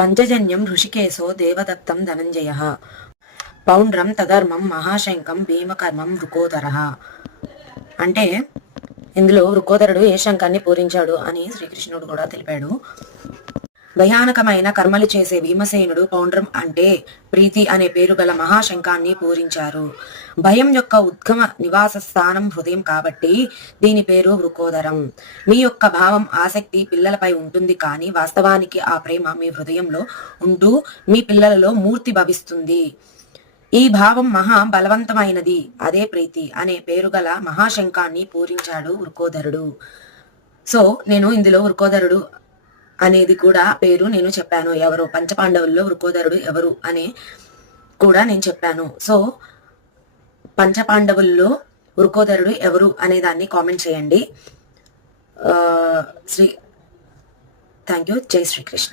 పంచజన్యం ఋషికేశో దేవదత్తం ధనంజయ పౌండ్రం తధర్మం మహాశంకం భీమకర్మం వృకోదర. అంటే ఇందులో వృకోదరుడు ఏ శంఖాన్ని పూరించాడు అని శ్రీకృష్ణుడు కూడా తెలిపాడు. భయానకమైన కర్మలు చేసే భీమసేనుడు పౌండ్రం అంటే ప్రీతి అనే పేరు గల మహాశంఖాన్ని పూరించారు. భయం యొక్క ఉద్గమ నివాస స్థానం హృదయం కాబట్టి దీని పేరు వృకోదరం. మీ యొక్క భావం ఆసక్తి పిల్లలపై ఉంటుంది, కానీ వాస్తవానికి ఆ ప్రేమ మీ హృదయంలో ఉంటూ మీ పిల్లలలో మూర్తి భవిస్తుంది. ఈ భావం మహా బలవంతమైనది, అదే ప్రీతి అనే పేరు గల మహాశంఖాన్ని పూరించాడు వృకోదరుడు. సో నేను ఇందులో వృకోదరుడు అనేది కూడా పేరు నేను చెప్పాను. ఎవరు పంచపాండవుల్లో వృకోదరుడు ఎవరు అని కూడా నేను చెప్పాను. సో పంచపాండవుల్లో వృకోదరుడు ఎవరు అనే దాన్ని కామెంట్ చేయండి. Thank you. జై శ్రీకృష్ణ.